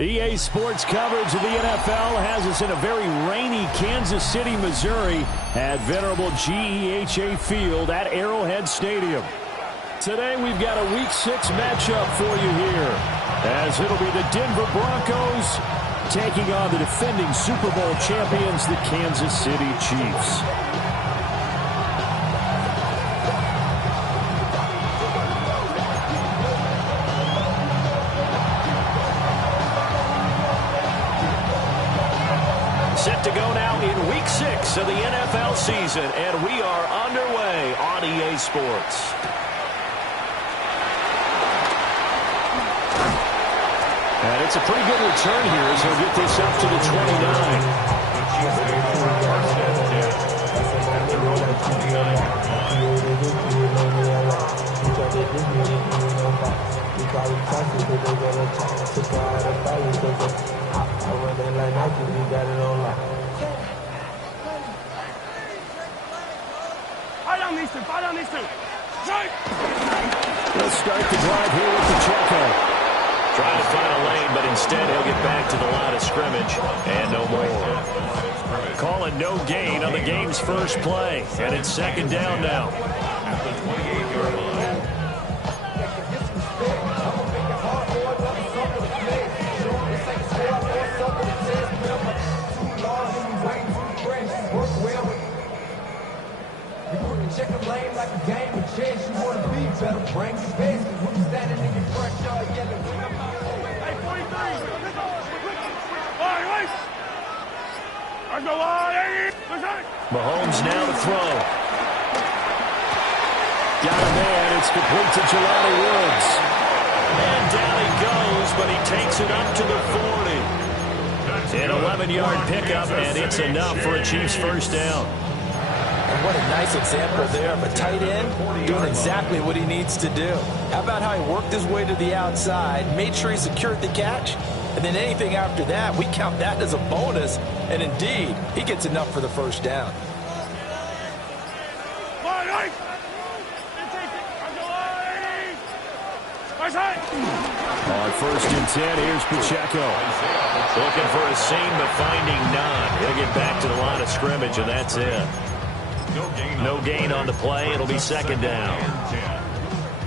EA Sports coverage of the NFL has us in a very rainy Kansas City, Missouri at venerable GEHA Field at Arrowhead Stadium. Today we've got a Week 6 matchup for you here, as it'll be the Denver Broncos taking on the defending Super Bowl champions, the Kansas City Chiefs. Set to go now in Week 6 of the NFL season, and we are underway on EA Sports. And it's a pretty good return here as he'll get this up to the 29. Let's start the drive here with Pacheco. Trying to find a lane, but instead he'll get back to the line of scrimmage and no more. Calling no gain on the game's first play, and it's second down now. At the 28-yard line. Check the lane like a game of chess. You want to be better, bring your best. When you standing in your front yard yelling, hey, 43. Mahomes now to throw. Got a man. It's complete to Jelani Woods. And down he goes, but he takes it up to the 40. An 11-yard pickup, and it's enough for a Chiefs first down. And what a nice example there of a tight end doing exactly what he needs to do. How about how he worked his way to the outside, made sure he secured the catch, and then anything after that, we count that as a bonus. And indeed, he gets enough for the first down. On 1st and 10, here's Pacheco. Looking for a seam, but finding none. He'll get back to the line of scrimmage, and that's it. No gain on the play. It'll be second down.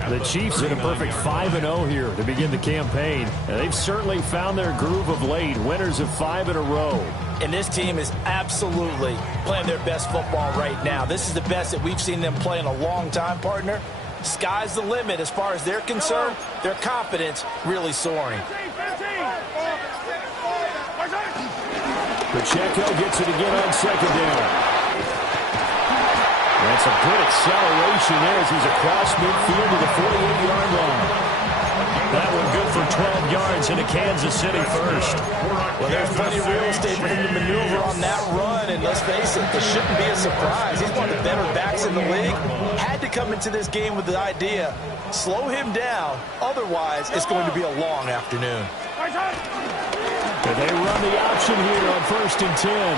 The Chiefs in a perfect 5-0 here to begin the campaign. And they've certainly found their groove of late. Winners of 5 in a row. And this team is absolutely playing their best football right now. This is the best that we've seen them play in a long time, partner. Sky's the limit as far as they're concerned. Their confidence really soaring. Pacheco gets it again on second down. That's a good acceleration there as he's across midfield to the 48-yard line. That one good for 12 yards into Kansas City first. Well, there's plenty of real estate for him to maneuver on that run, and let's face it, this shouldn't be a surprise. He's one of the better backs in the league. Had to come into this game with the idea, slow him down, otherwise it's going to be a long afternoon. And they run the option here on 1st and 10.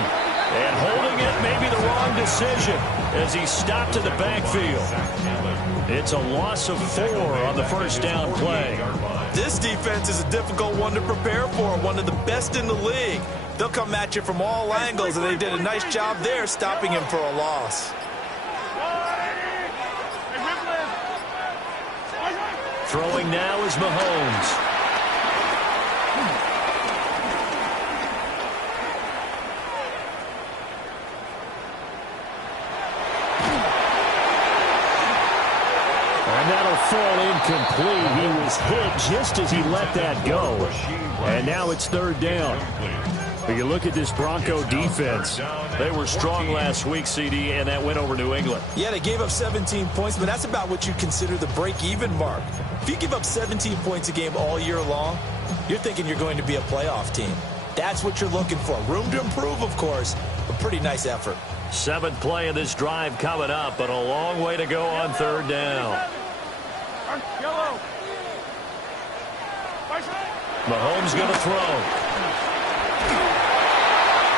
And holding it may be the wrong decision as he stopped in the backfield. It's a loss of 4 on the first down play. This defense is a difficult one to prepare for, one of the best in the league. They'll come at you from all angles, and they did a nice job there stopping him for a loss. Throwing now is Mahomes. And that'll fall incomplete. He was hit just as he let that go. And now it's 3rd down. But you look at this Bronco defense. They were strong last week, CD, and that went over New England. Yeah, they gave up 17 points, but that's about what you consider the break-even mark. If you give up 17 points a game all year long, you're thinking you're going to be a playoff team. That's what you're looking for. Room to improve, of course, but pretty nice effort. 7th play of this drive coming up, but a long way to go on 3rd down. Mahomes going to throw.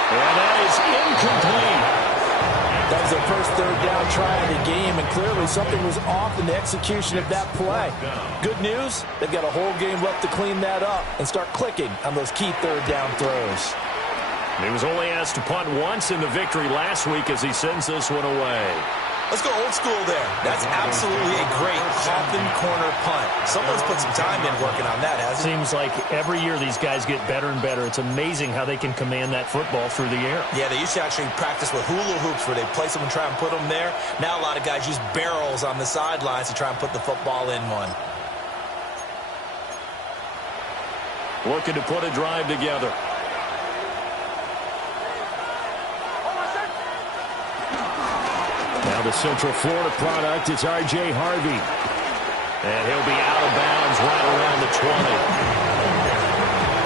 And that is incomplete. That was their first 3rd down try of the game, and clearly something was off in the execution of that play. Good news, they've got a whole game left to clean that up and start clicking on those key 3rd down throws. He was only asked to punt once in the victory last week as he sends this one away. Let's go old school there. That's absolutely a great coffin corner punt. Someone's put some time in working on that, hasn't it? Seems like every year these guys get better and better. It's amazing how they can command that football through the air. Yeah, they used to actually practice with hula hoops where they place them and try and put them there. Now a lot of guys use barrels on the sidelines to try and put the football in one. Looking to put a drive together. Now the Central Florida product, it's R.J. Harvey. And he'll be out of bounds right around the 20.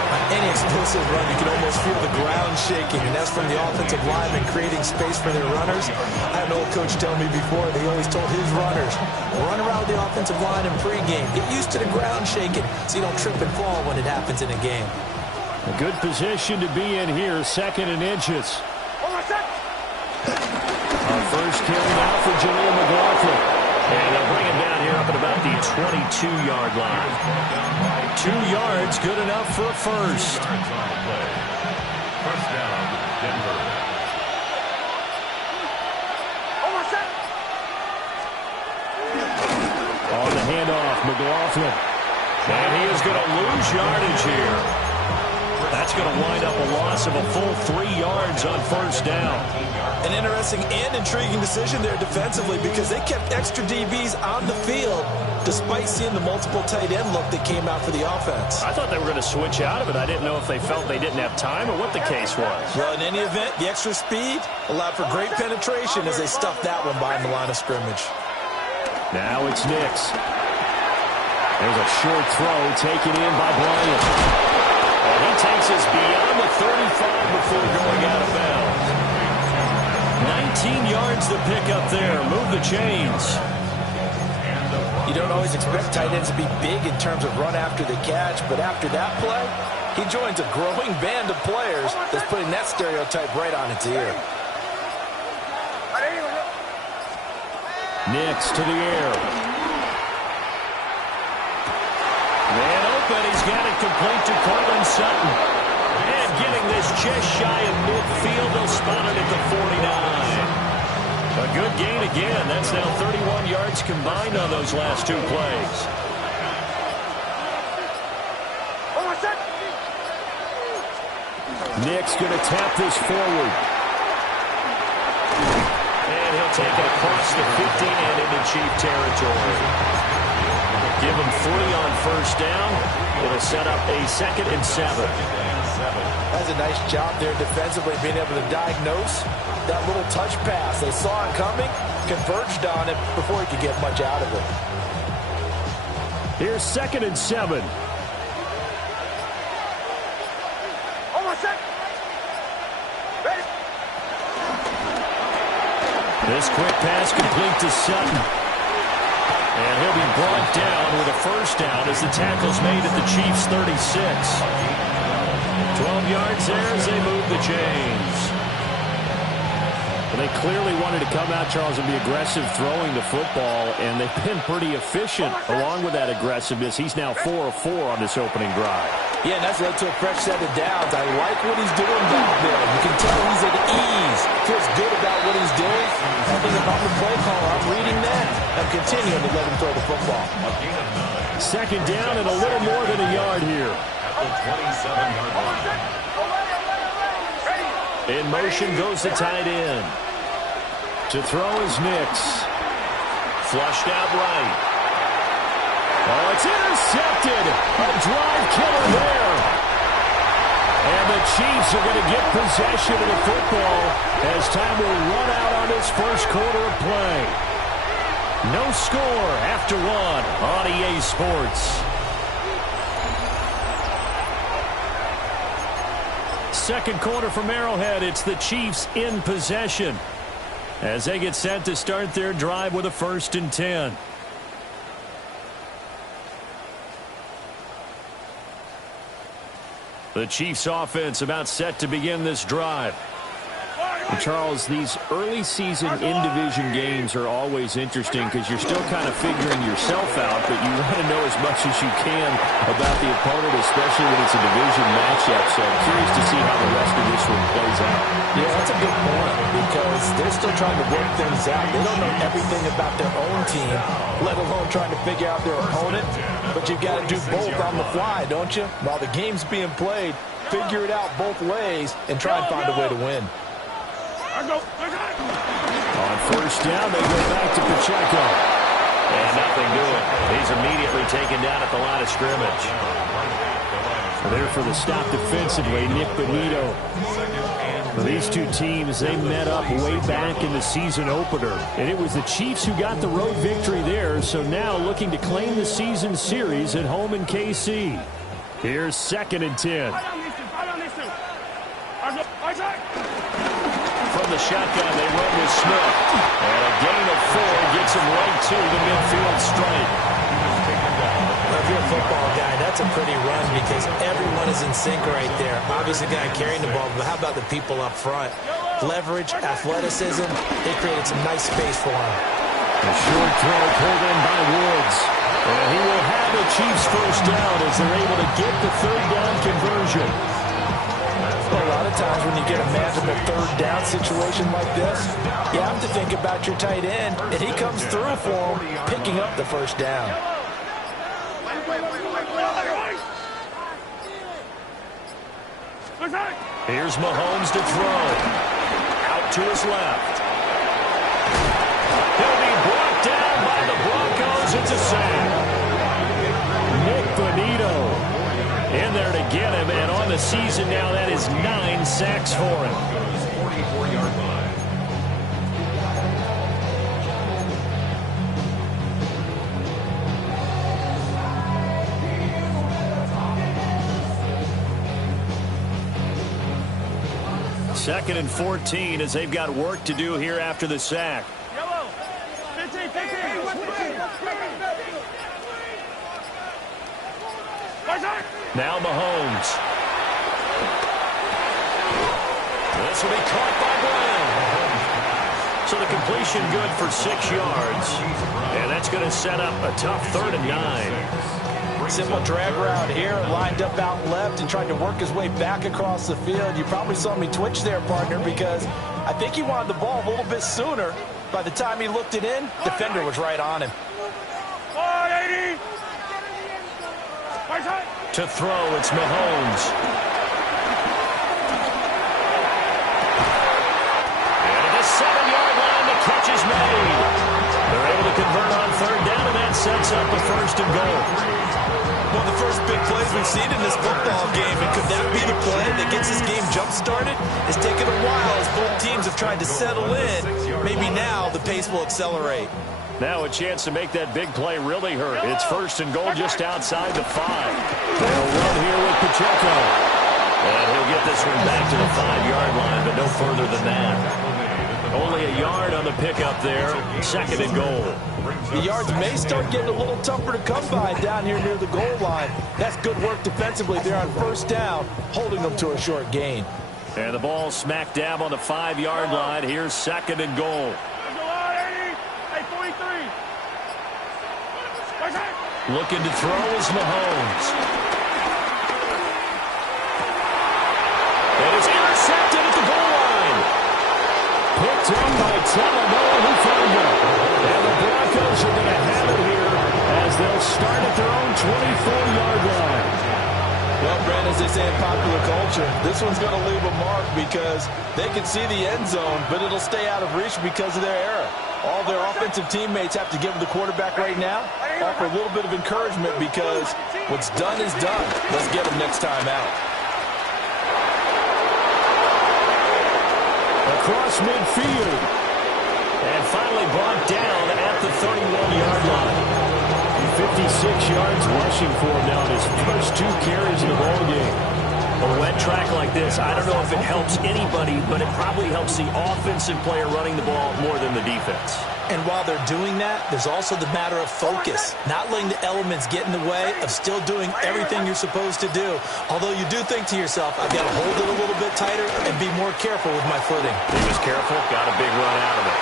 On any explosive run, you can almost feel the ground shaking, and that's from the offensive linemen creating space for their runners. I had an old coach tell me before, they always told his runners, run around the offensive line in pregame. Get used to the ground shaking so you don't trip and fall when it happens in a game. A good position to be in here, 2nd and inches. Our first carry now for Jaleel McLaughlin. And they'll bring him down here up at about the 22-yard line. 2 yards, good enough for a first. First down, Denver. On the handoff, McLaughlin. And he is going to lose yardage here. That's going to wind up a loss of a full 3 yards on 1st down. An interesting and intriguing decision there defensively because they kept extra DBs on the field despite seeing the multiple tight end look that came out for the offense. I thought they were going to switch out of it. I didn't know if they felt they didn't have time or what the case was. Well, in any event, the extra speed allowed for great penetration as they stuffed that one behind the line of scrimmage. Now it's Nix. There's a short throw taken in by Bryant. And he takes us beyond the 35 before going out of bounds. 19 yards to pick up there. Move the chains. You don't always expect tight ends to be big in terms of run after the catch, but after that play, he joins a growing band of players that's putting that stereotype right on its ear. Nix to the air. Man open, he's got it complete to Cortland Sutton. And getting this just shy of midfield, they'll spot it at the 49. A good gain again. That's now 31 yards combined on those last 2 plays. Nick's going to tap this forward. And he'll take it across the 15 and into Chief territory. Give him 3 on 1st down. It'll set up a 2nd and 7. That's a nice job there defensively, being able to diagnose that little touch pass. They saw it coming, converged on it before he could get much out of it. Here's 2nd and 7. This quick pass complete to Sutton. And he'll be brought down with a first down as the tackle's made at the Chiefs' 36. 12 yards there as they move the chains. Well, they clearly wanted to come out, Charles, and be aggressive throwing the football, and they've been pretty efficient along with that aggressiveness. He's now 4 of 4 on this opening drive. Yeah, and that's led to a fresh set of downs. I like what he's doing back there. You can tell he's at ease. Feels good about what he's doing. I think if I'm the play caller, I'm reading that. I'm continuing to let him throw the football. Second down and a little more than a yard here. In motion goes the tight end. To throw is Nix. Flushed out right. Oh, it's intercepted. A drive killer there. And the Chiefs are going to get possession of the football as time will run out on this first quarter of play. No score after one on EA Sports. Second quarter from Arrowhead. It's the Chiefs in possession as they get set to start their drive with a 1st and 10. The Chiefs offense about set to begin this drive. And Charles, these early season in-division games are always interesting because you're still kind of figuring yourself out, but you want to know as much as you can about the opponent, especially when it's a division matchup. So I'm curious to see how the rest of this one plays out. Yeah, that's a good point because they're still trying to work things out. They don't know everything about their own team, let alone trying to figure out their opponent. But you've got to do both on the fly, don't you? While the game's being played, figure it out both ways and try and find a way to win. On first down, they go back to Pacheco. And nothing doing. He's immediately taken down at the line of scrimmage. There for the stop defensively, Nick Bonito. Well, these two teams, they met up way back in the season opener. And it was the Chiefs who got the road victory there, so now looking to claim the season series at home in KC. Here's 2nd and 10. From the shotgun, they run with Smith. And a gain of 4 gets him right to the midfield stripe. Well, if you're a football guy, that's a pretty run because everyone is in sync right there. Obviously, the guy carrying the ball, but how about the people up front? Leverage, athleticism, they created some nice space for him. A short throw pulled in by Woods. And he will have the Chiefs first down as they're able to get the 3rd down conversion. Well, a lot of times when you get a manageable 3rd down situation like this, you have to think about your tight end, and he comes through for him, picking up the 1st down. Here's Mahomes to throw. Out to his left. He'll be brought down by the Broncos. It's a sack. Nick Bonito in there to get him, and on the season now, that is 9 sacks for him. 44-yard line. Second and 14 as they've got work to do here after the sack. Yellow. 15. Now Mahomes. This will be caught by Brown. So the completion good for 6 yards. And that's going to set up a tough 3rd and 9. Simple drag route here, lined up out left and tried to work his way back across the field. You probably saw me twitch there, partner, because I think he wanted the ball a little bit sooner. By the time he looked it in, defender was right on him. 180. To throw, it's Mahomes. And at the 7-yard line, the catch is made. They're able to convert on 3rd down, and that sets up a 1st and goal. One of the first big plays we've seen in this football game, and could that be the play that gets this game jump-started? It's taken a while as both teams have tried to settle in. Maybe now the pace will accelerate. Now a chance to make that big play really hurt. It's 1st and goal just outside the 5. They'll run here with Pacheco. And he'll get this one back to the 5-yard line, but no further than that. Only a yard on the pickup there. 2nd and goal. The yards may start getting a little tougher to come by down here near the goal line. That's good work defensively there on 1st down, holding them to a short gain. And the ball smack dab on the 5-yard line. Here's 2nd and goal. Looking to throw is Mahomes. And it's intercepted at the goal line. Picked up by Talavera, who found him. And the Broncos are going to have it here as they'll start at their own 24-yard line. Well, Brent, as they say in popular culture, this one's going to leave a mark because they can see the end zone, but it'll stay out of reach because of their error. All their offensive teammates have to give the quarterback right now, offer a little bit of encouragement because what's done is done. Let's get them next time out. Across midfield. And finally brought down at the 31-yard line. 56 yards rushing for him now in his first 2 carries in the ball game. A wet track like this, I don't know if it helps anybody, but it probably helps the offensive player running the ball more than the defense. And while they're doing that, there's also the matter of focus. Not letting the elements get in the way of still doing everything you're supposed to do. Although you do think to yourself, I've got to hold it a little bit tighter and be more careful with my footing. He was careful, got a big run out of it.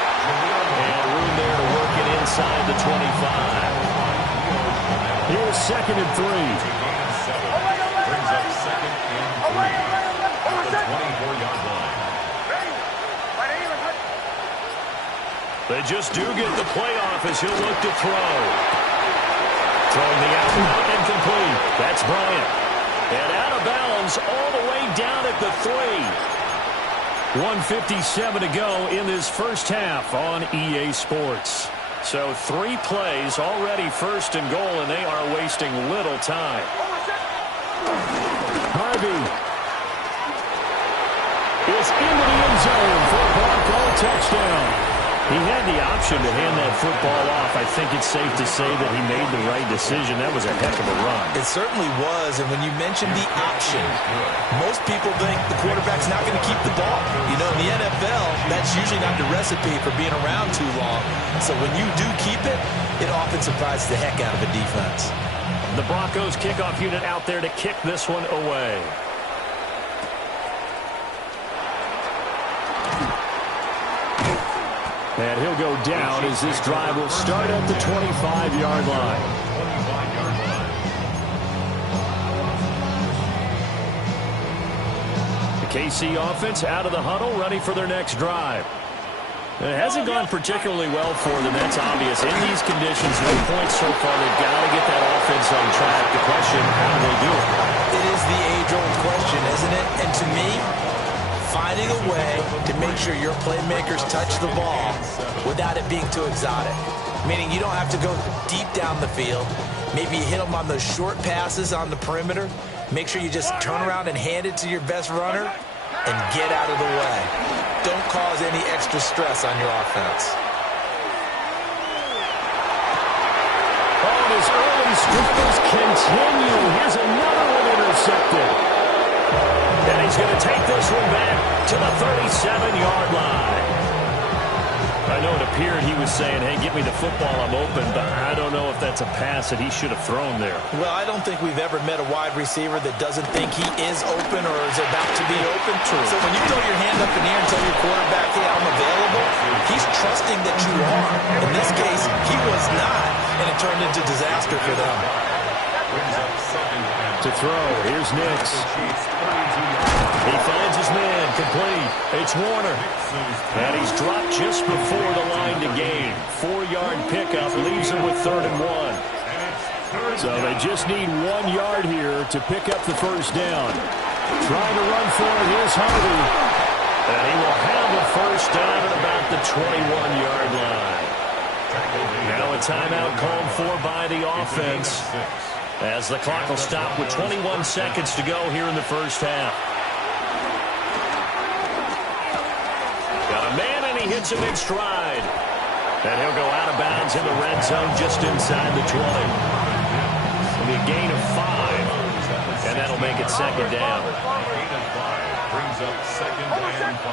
And room there to work it inside the 25. Here's 2nd and 3. Brings up 2nd and 3 at the 24-yard line. They just do get the play off as he'll look to throw. Throwing the out route incomplete. That's Bryant. And out of bounds all the way down at the 3. 1:57 to go in this first half on EA Sports. So 3 plays already 1st and goal, and they are wasting little time. Harvey is into the end zone for a Bronco touchdown. He had the option to hand that football off. I think it's safe to say that he made the right decision. That was a heck of a run. It certainly was, and when you mention the option, most people think the quarterback's not going to keep the ball. You know, in the NFL, that's usually not the recipe for being around too long. So when you do keep it, it often surprises the heck out of a defense. The Broncos kickoff unit out there to kick this one away. And he'll go down as this drive will start at the 25-yard line. The KC offense out of the huddle, ready for their next drive. It hasn't gone particularly well for them. That's obvious. In these conditions, no points so far. They've got to get that offense on track. The question, how do they do it? It is the age-old question, isn't it? And to me, finding a way to make sure your playmakers touch the ball without it being too exotic. Meaning you don't have to go deep down the field. Maybe you hit them on those short passes on the perimeter. Make sure you just turn around and hand it to your best runner and get out of the way. Don't cause any extra stress on your offense. Oh, and his early struggles continue. Here's another one intercepted. And he's going to take this one back to the 37-yard line. I know it appeared he was saying, hey, give me the football, I'm open, but I don't know if that's a pass that he should have thrown there. Well, I don't think we've ever met a wide receiver that doesn't think he is open or is about to be open. True. So when you throw your hand up in the air and tell your quarterback, hey, I'm available, he's trusting that you are. In this case, he was not, and it turned into disaster for them. To throw, here's Nix. He finds his man, complete. It's Warner. And he's dropped just before the line to gain. 4-yard pickup leaves him with 3rd and 1. So they just need 1 yard here to pick up the first down. Trying to run for it, here's Harvey. And he will have the first down at about the 21-yard line. Now a timeout called for by the offense, as the clock will stop with 21 seconds to go here in the first half. Got a man, and he hits him in stride. And he'll go out of bounds in the red zone just inside the 20. It'll be a gain of 5, and that'll make it 2nd down. Brings up 2nd and 5.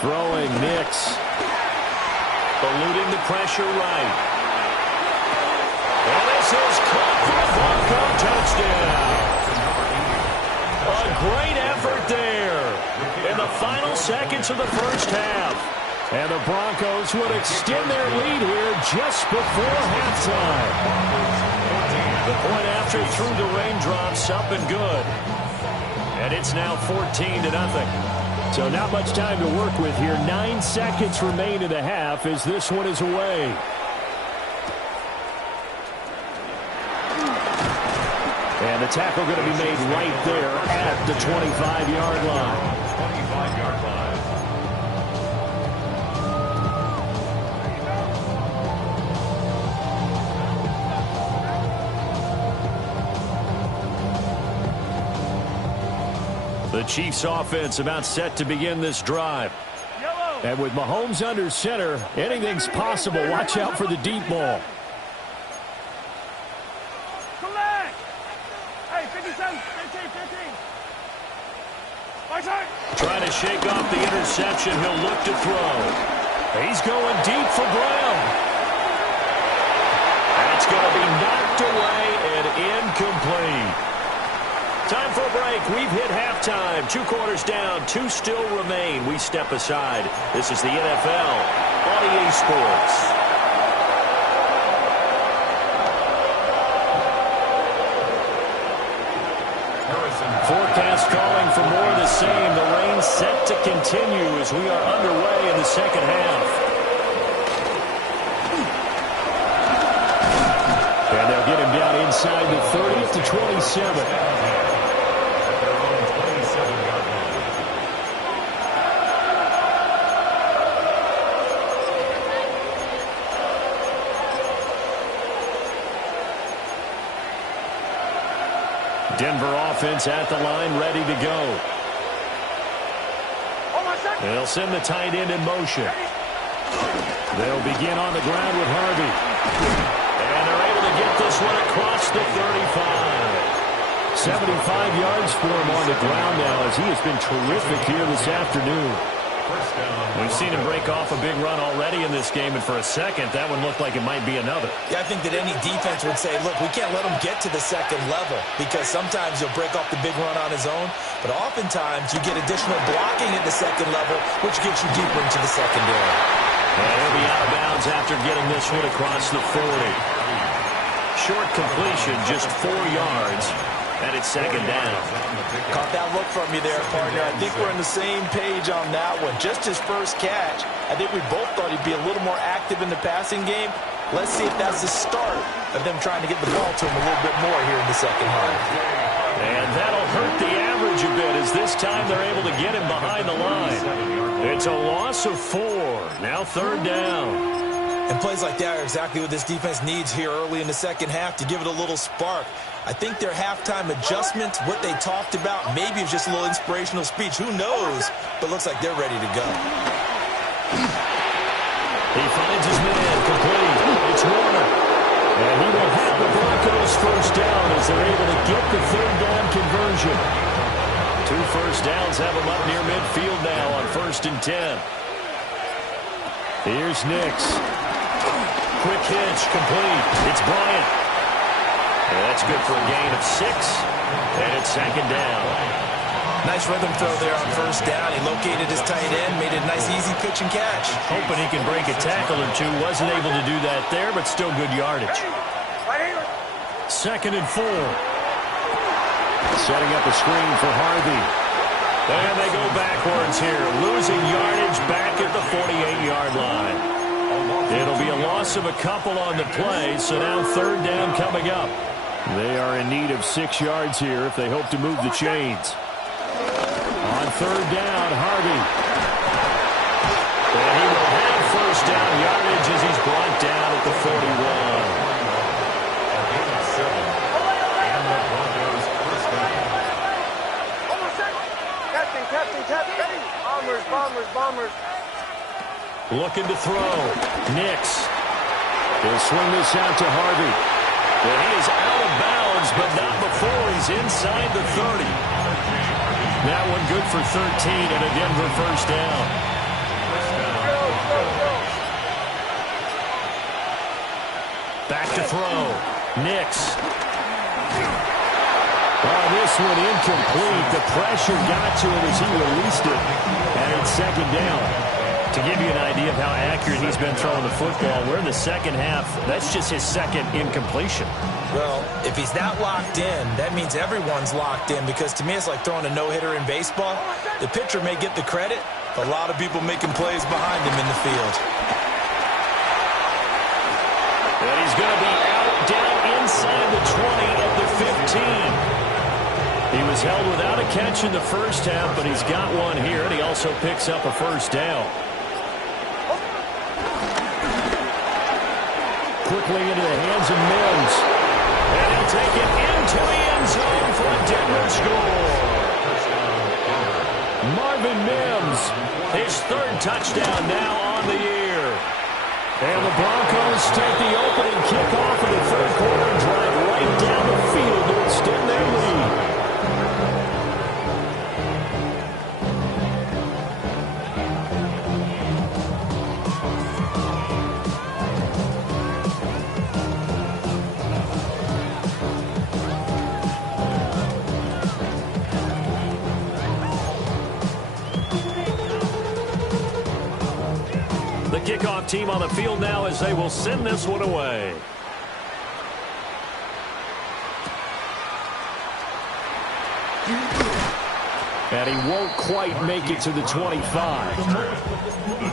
Throwing Nix. Eluding the pressure right. And this is caught for a Bronco touchdown. A great effort there in the final seconds of the first half. And the Broncos would extend their lead here just before halftime. The point after through the raindrops, up and good. And it's now 14-0. So not much time to work with here. 9 seconds remain in the half as this one is away. And the tackle going to be made right there at the 25-yard line. 25-yard line. The Chiefs offense about set to begin this drive. And with Mahomes under center, anything's possible. Watch out for the deep ball. Trying to shake off the interception. He'll look to throw. He's going deep for Brown. That's going to be knocked away and incomplete. Time for a break. We've hit halftime. 2 quarters down. 2 still remain. We step aside. This is the NFL on EA Sports. Forecast calling for more of the same. The rain set to continue as we are underway in the second half. And they'll get him down inside the 30 to 27. Denver offense at the line, ready to go. They'll send the tight end in motion. They'll begin on the ground with Harvey. And they're able to get this one across the 35. 75 yards for him on the ground now as he has been terrific here this afternoon. We've seen him break off a big run already in this game, and for a second, that one looked like it might be another. Yeah, I think that any defense would say, look, we can't let him get to the second level because sometimes he'll break off the big run on his own, but oftentimes you get additional blocking at the second level, which gets you deeper into the secondary. And he'll be out of bounds after getting this one across the 40. Short completion, just 4 yards. And it's second down. Caught that look from you there, partner. I think we're on the same page on that one. Just his first catch. I think we both thought he'd be a little more active in the passing game. Let's see if that's the start of them trying to get the ball to him a little bit more here in the second half. And that'll hurt the average a bit as this time they're able to get him behind the line. It's a loss of 4. Now third down. And plays like that are exactly what this defense needs here early in the second half to give it a little spark. I think their halftime adjustment, what they talked about, maybe it's just a little inspirational speech. Who knows? But looks like they're ready to go. He finds his man complete. It's Warner. And he will have the Broncos first down as they're able to get the third down conversion. 2 first downs have them up near midfield now on 1st and 10. Here's Nix. Quick hitch, complete. It's Bryant. And that's good for a gain of 6. And it's second down. Nice rhythm throw there on first down. He located his tight end, made it a nice easy pitch and catch. Hoping he can break a tackle or two. Wasn't able to do that there, but still good yardage. 2nd and 4. Setting up a screen for Harvey. And they go backwards here. Losing yardage back at the 48-yard line. It'll be a loss of a couple on the play, so now third down coming up. They are in need of 6 yards here if they hope to move the chains. On third down, Harvey. And he will have first down yardage as he's brought down at the 41. Bombers. Looking to throw. Nix. He'll swing this out to Harvey. And he is out of bounds, but not before he's inside the 30. That one good for 13 and a Denver first down. Back to throw. Nix. Oh, this one incomplete. The pressure got to him as he released it. And it's second down. To give you an idea of how accurate he's been throwing the football, we're in the second half. That's just his second incompletion. Well, if he's not locked in, that means everyone's locked in, because to me it's like throwing a no-hitter in baseball. The pitcher may get the credit, but a lot of people making plays behind him in the field. And he's going to be out down inside the 20 at the 15. He was held without a catch in the first half, but he's got one here, and he also picks up a first down. Quickly into the hands of Mims. And he'll take it into the end zone for a Denver score. Marvin Mims, his third touchdown now on the year. And the Broncos take the opening kickoff of the third quarter and drive right down the field to extend their lead. Kickoff team on the field now as they will send this one away. And he won't quite make it to the 25. The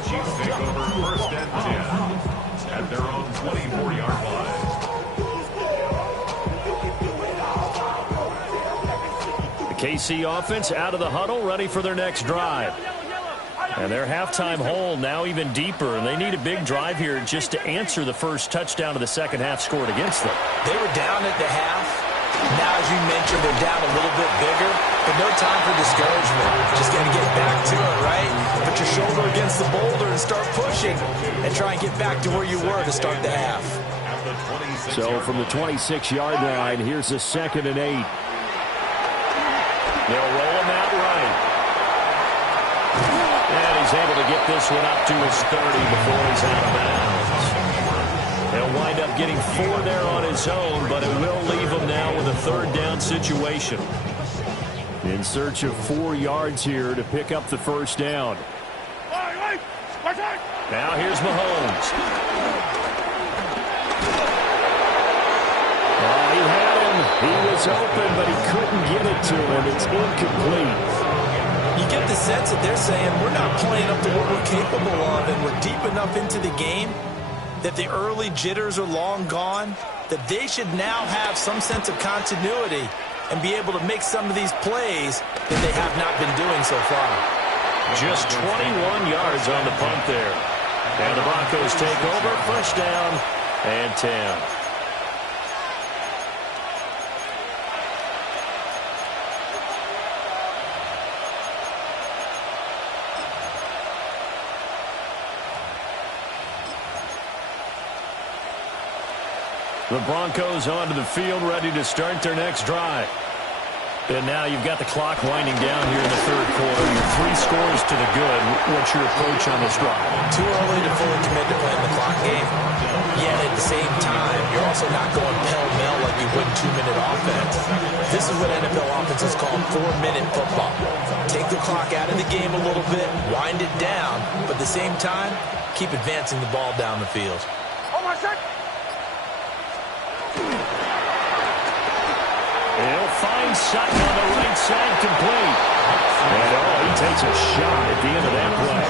Chiefs take over first and 10 at their own 24-yard line. The KC offense out of the huddle, ready for their next drive. And their halftime hole now even deeper, and they need a big drive here just to answer the first touchdown of the second half scored against them. They were down at the half. Now, as you mentioned, they're down a little bit bigger, but no time for discouragement. Just got to get back to it, right? Put your shoulder against the boulder and start pushing, and try and get back to where you were to start the half. So from the 26-yard line, here's a 2nd and 8. They'll roll him out right. And he's able to get this one up to his 30 before he's out of bounds. He'll wind up getting 4 there on his own, but it will leave him now with a third down situation. In search of 4 yards here to pick up the first down. Now here's Mahomes. Oh, he had him. He was open, but he couldn't get it to him. It's incomplete. You get the sense that they're saying we're not playing up to what we're capable of, and we're deep enough into the game that the early jitters are long gone, that they should now have some sense of continuity and be able to make some of these plays that they have not been doing so far. Just 21 yards on the punt there. And the Broncos take over, first down and 10. The Broncos onto the field, ready to start their next drive. And now you've got the clock winding down here in the third quarter. You're 3 scores to the good. What's your approach on this drive? Too early to fully commit to playing the clock game. Yet at the same time, you're also not going pell-mell like you would 2-minute offense. This is what NFL offenses call 4-minute football. Take the clock out of the game a little bit, wind it down, but at the same time, keep advancing the ball down the field. He'll find Sutton on the right side, complete. And he takes a shot at the end of that play.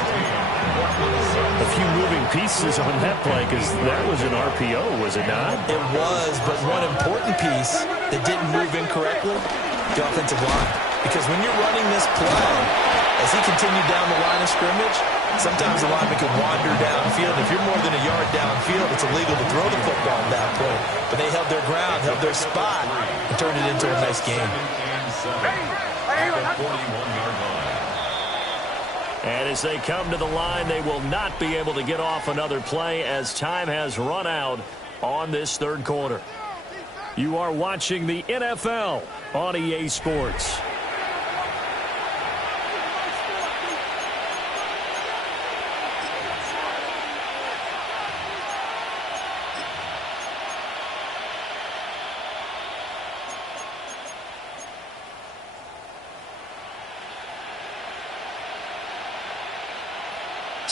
A few moving pieces on that play, because that was an RPO, was it not? It was, but one important piece that didn't move incorrectly, the offensive line. Because when you're running this play, as he continued down the line of scrimmage, sometimes the lineman can wander downfield. If you're more than a yard downfield, it's illegal to throw the football at that point. But they held their ground, held their spot, and turned it into a nice game. And as they come to the line, they will not be able to get off another play as time has run out on this third quarter. You are watching the NFL on EA Sports.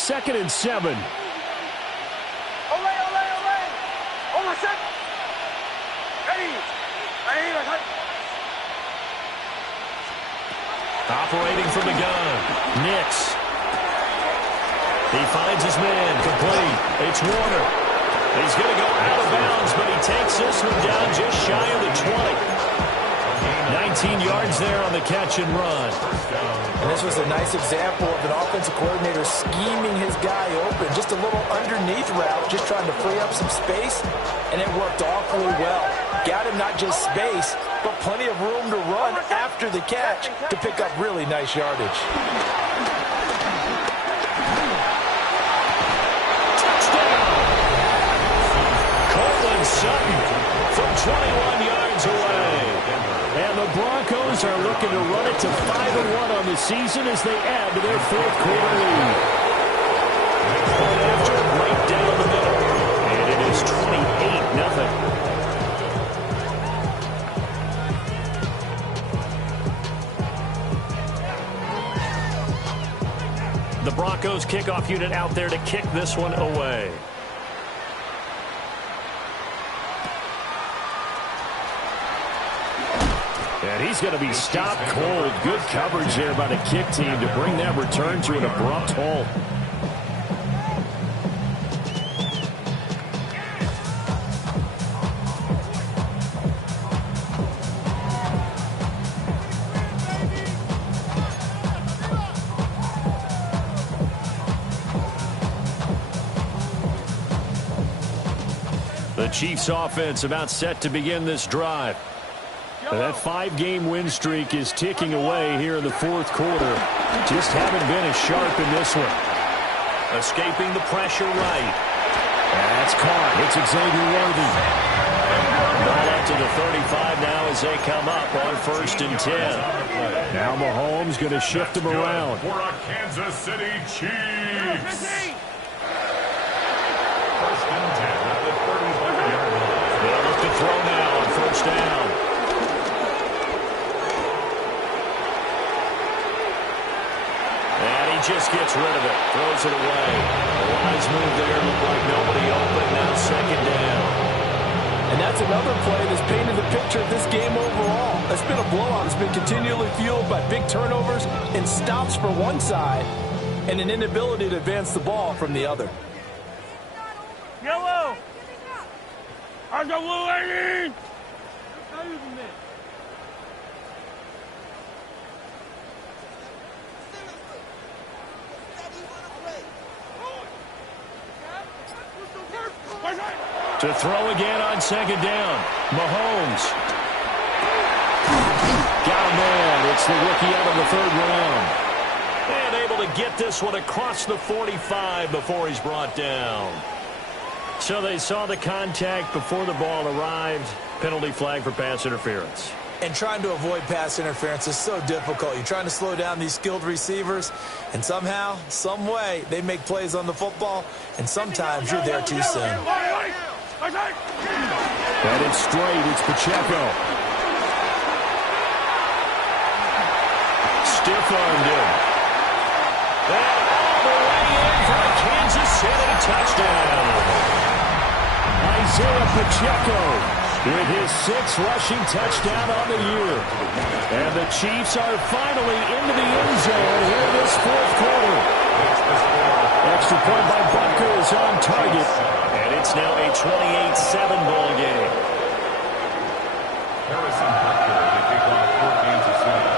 2nd and 7. Operating from the gun, Nix. He finds his man, complete. It's Warner. He's going to go out of bounds, but he takes this one down just shy of the 20. 19 yards there on the catch and run. And this was a nice example of an offensive coordinator scheming his guy open. Just a little underneath route, just trying to free up some space, and it worked awfully well. Got him not just space, but plenty of room to run after the catch to pick up really nice yardage. Sutton from 21 yards away. And the Broncos are looking to run it to 5-1 on the season as they add to their 4th quarter lead. Point after, right down the middle. And it is 28-0. The Broncos kickoff unit out there to kick this one away. And he's going to be stopped cold. Good coverage there by the kick team to bring that return to an abrupt halt. The Chiefs offense about set to begin this drive. That 5-game win streak is ticking away here in the 4th quarter. Just haven't been as sharp in this one. Escaping the pressure right. That's caught. It's Xavier Worthy. Ball up to the 35 now as they come up on 1st and 10. Now Mahomes going to shift him around. For a Kansas City Chiefs. 1st and 10 at the 35-yard line. They'll look to throw now on 1st down. Just gets rid of it, throws it away. A wise move there, looked like nobody open, now 2nd down. And that's another play that's painted the picture of this game overall. It's been a blowout. It's been continually fueled by big turnovers and stops for one side and an inability to advance the ball from the other. Yellow! On the blue lane! To throw again on 2nd down. Mahomes. Got a man. It's the rookie out of the 3rd round. And able to get this one across the 45 before he's brought down. So they saw the contact before the ball arrived. Penalty flag for pass interference. And trying to avoid pass interference is so difficult. You're trying to slow down these skilled receivers, and somehow, some way, they make plays on the football, and sometimes you're there too soon. And it's straight. It's Pacheco. Stiff-armed him. And all the way in for a Kansas City touchdown. Isaiah Pacheco with his 6th rushing touchdown on the year. And the Chiefs are finally into the end zone here this 4th quarter. Extra point by Butker is on target. And it's now a 28-7 ball game. Harrison Butker to kick off for Kansas City.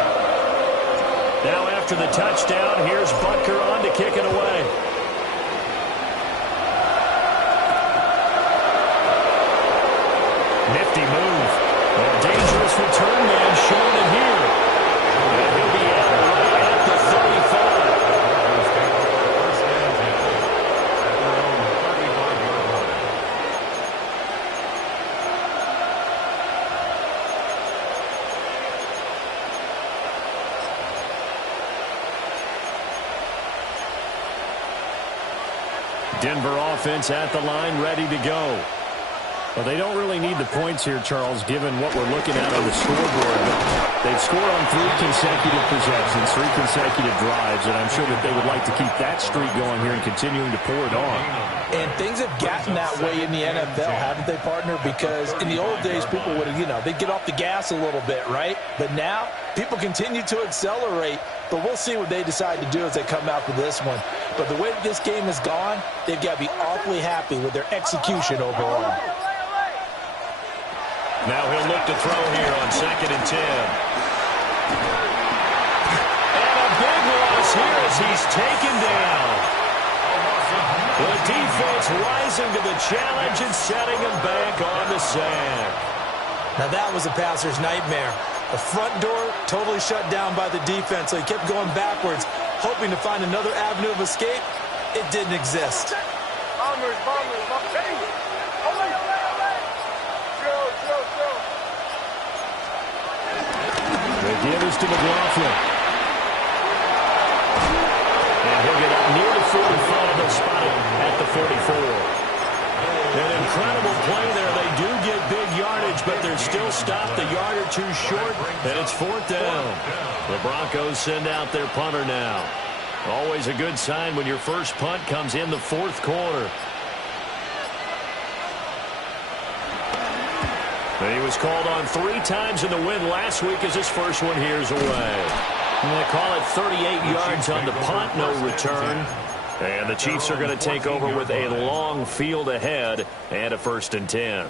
Now after the touchdown, here's Butker on to kick it away. Nifty move. A dangerous return man showing it here. And he'll be out right at the 35. First and 10 at their own 35-yard line. Denver offense at the line, ready to go. Well, they don't really need the points here, Charles, given what we're looking at on the scoreboard. But they've scored on 3 consecutive possessions, 3 consecutive drives, and I'm sure that they would like to keep that streak going here and continuing to pour it on. And things have gotten that way in the NFL, haven't they, partner? Because in the old days, people would, they'd get off the gas a little bit, right? But now, people continue to accelerate. But we'll see what they decide to do as they come out for this one. But the way that this game has gone, they've got to be awfully happy with their execution overall. Now he'll look to throw here on 2nd and 10. And a big loss here as he's taken down. The defense rising to the challenge and setting him back on the sack. Now that was a passer's nightmare. The front door totally shut down by the defense, so he kept going backwards, hoping to find another avenue of escape. It didn't exist. Bombers. The give is to McLaughlin. And he'll get up near the 45. They'll spot him at the 44. An incredible play there. They do get big yardage, but they're still stopped a yard or 2 short, and it's 4th down. The Broncos send out their punter now. Always a good sign when your first punt comes in the 4th quarter. And he was called on 3 times in the win last week as his first one here's away. And they call it 38 yards on the punt, no return. And the Chiefs are going to take over with a long field ahead and a 1st and 10.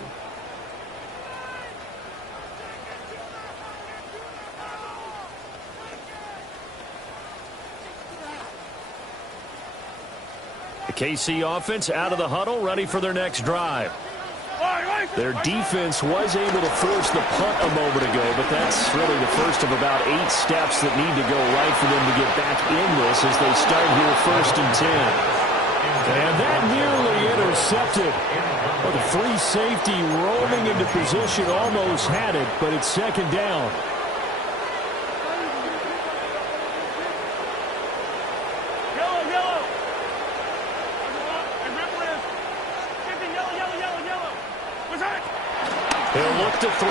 The KC offense out of the huddle, ready for their next drive. Their defense was able to force the punt a moment ago, but that's really the first of about 8 steps that need to go right for them to get back in this as they start here 1st and 10. And that nearly intercepted. Well, the free safety rolling into position almost had it, but it's 2nd down. Yellow. Yellow. What's that? He'll look to throw.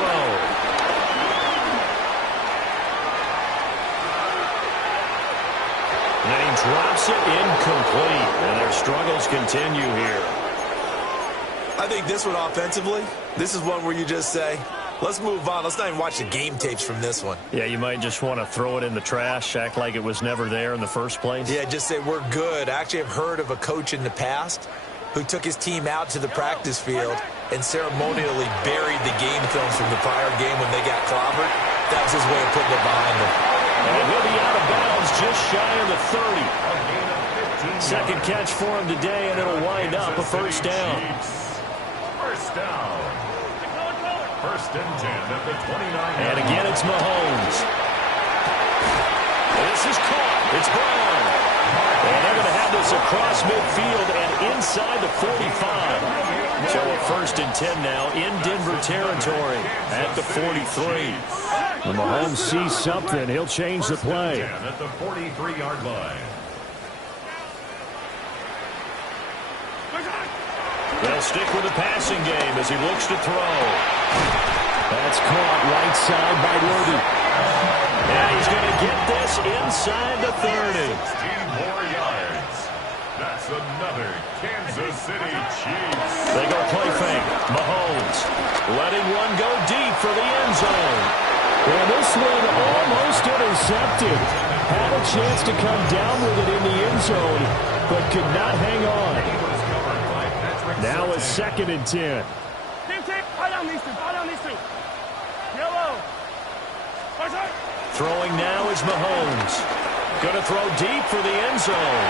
And he drops it incomplete, and their struggles continue here. I think this one offensively, this is one where you just say, let's move on. Let's not even watch the game tapes from this one. Yeah, you might just want to throw it in the trash, act like it was never there in the first place. Yeah, just say we're good. I actually have heard of a coach in the past who took his team out to the practice field and ceremonially buried the game films from the prior game when they got clobbered. That was his way of putting it behind them. And he'll be out of bounds just shy of the 30. 2nd catch for him today, and it'll wind up a 1st down. First down. 1st and 10 at the 29. And again, it's Mahomes. This is caught. It's Brown. And they're going to have this across midfield and inside the 45. So a 1st and 10 now in Denver territory at the 43. When Mahomes sees something, he'll change the play. At the 43-yard line. They'll stick with the passing game as he looks to throw. That's caught right side by Worthy. And he's going to get this inside the 30. 16 more yards. That's another Kansas City Chiefs. They go play fake. Mahomes letting one go deep for the end zone. And this one almost intercepted. Had a chance to come down with it in the end zone, but could not hang on. Now it's 2nd and 10. Fall down these two. Yellow. Throwing now is Mahomes. Going to throw deep for the end zone.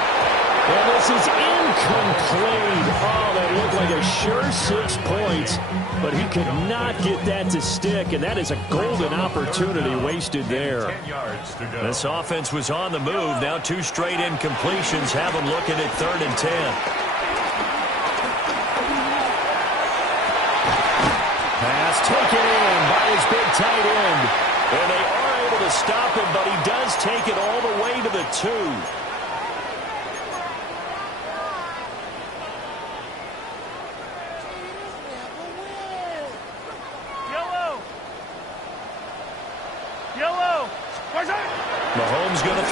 And this is incomplete. Oh, that looked like a sure 6 points, but he could not get that to stick, and that is a golden opportunity wasted there. 10 yards to go. This offense was on the move. Now 2 straight incompletions have them looking at 3rd and 10. Pass taken in by his big tight end. And they are able to stop him, but he does take it all the way to the 2.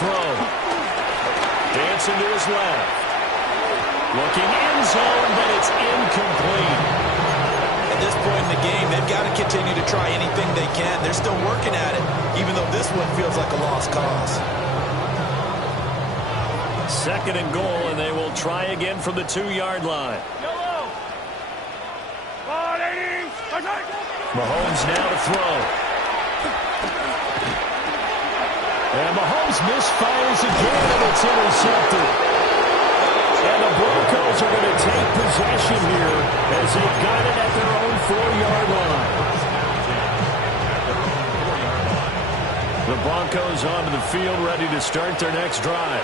throw. Dancing to his left. Looking end zone, but it's incomplete. At this point in the game, they've got to continue to try anything they can. They're still working at it, even though this one feels like a lost cause. Second and goal, and they will try again from the 2-yard line. Yellow. Mahomes now to throw. And Mahomes misfires again, and it's intercepted. And the Broncos are going to take possession here as they've got it at their own 4-yard line. The Broncos onto the field, ready to start their next drive.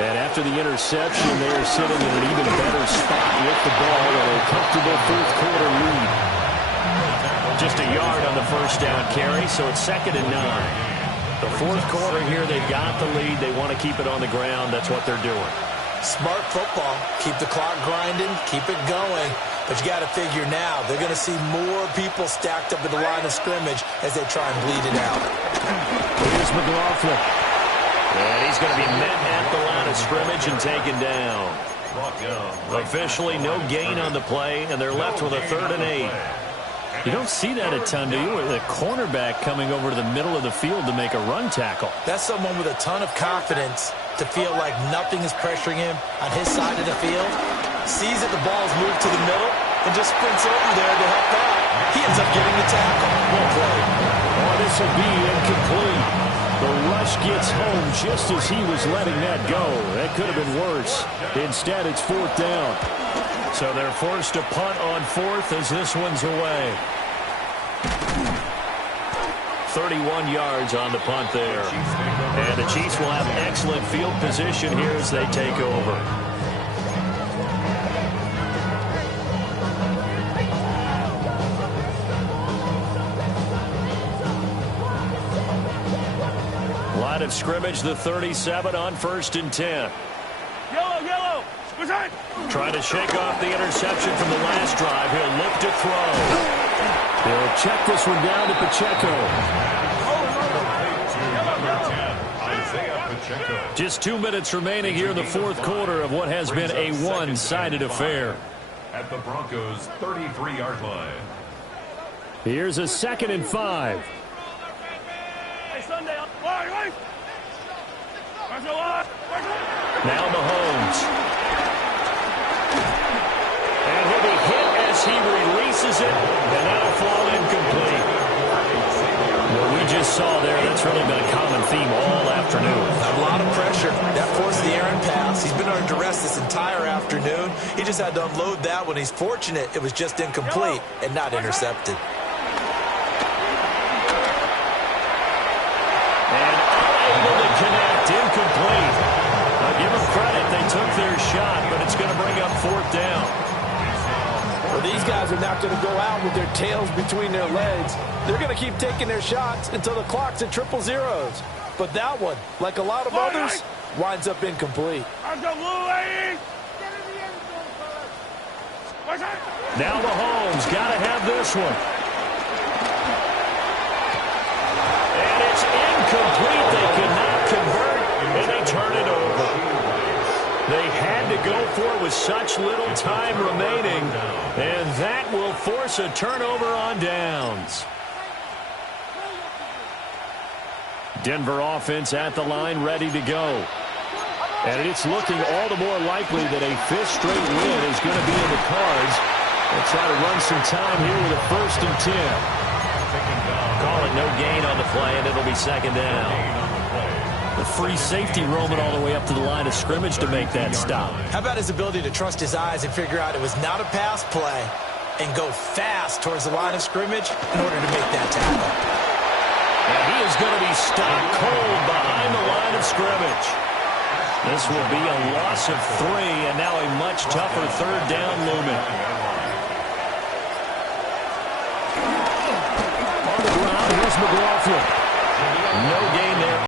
And after the interception, they are sitting in an even better spot with the ball at a comfortable fourth-quarter lead. Just a yard on the first down carry, so it's 2nd and 9. The fourth quarter here, they've got the lead. They want to keep it on the ground. That's what they're doing. Smart football. Keep the clock grinding. Keep it going. But you got to figure now, they're going to see more people stacked up at the line of scrimmage as they try and bleed it out. Here's McLaughlin. And he's going to be met at the line of scrimmage and taken down. Officially no gain on the play, and they're left with a 3rd and 8. You don't see that a ton, do you? With a cornerback coming over to the middle of the field to make a run tackle. That's someone with a ton of confidence to feel like nothing is pressuring him on his side of the field. Sees that the ball's moved to the middle and just sprints over there to help out. He ends up getting the tackle. Well played. Oh, this will be incomplete. The rush gets home just as he was letting that go. That could have been worse. Instead, it's 4th down. So they're forced to punt on 4th as this one's away. 31 yards on the punt there. And the Chiefs will have excellent field position here as they take over. Line of scrimmage, the 37 on 1st and 10. Yellow. Trying to shake off the interception from the last drive. He'll look to throw. He'll check this one down to Pacheco. Just 2 minutes remaining here in the fourth quarter of what has been a one-sided affair. At the Broncos' 33-yard line. Here's a 2nd and 5. Hey, Sunday. Now Mahomes. And he'll be hit as he releases it, and that'll fall incomplete. What we just saw there, that's really been a common theme all afternoon. A lot of pressure. That forced the errant pass. He's been under duress this entire afternoon. He just had to unload that one. He's fortunate it was just incomplete and not intercepted. And unable to connect, incomplete. Give them credit, they took their shot, but it's going to bring up 4th down. Well, these guys are not going to go out with their tails between their legs. They're going to keep taking their shots until the clock's at 000. But that one, like a lot of others, winds up incomplete. Now Mahomes got to have this one. And it's incomplete. They could not convert, and they turn it over. They had to go for it with such little time remaining, and that will force a turnover on downs. Denver offense at the line, ready to go. And it's looking all the more likely that a 5th straight win is going to be in the cards. They'll try to run some time here with a 1st and 10. Call it no gain on the play, and it'll be 2nd down. The free safety roaming all the way up to the line of scrimmage to make that stop. How about his ability to trust his eyes and figure out it was not a pass play and go fast towards the line of scrimmage in order to make that tackle? And he is going to be stopped cold behind the line of scrimmage. This will be a loss of 3, and now a much tougher 3rd down looming. On the ground, here's McLaughlin.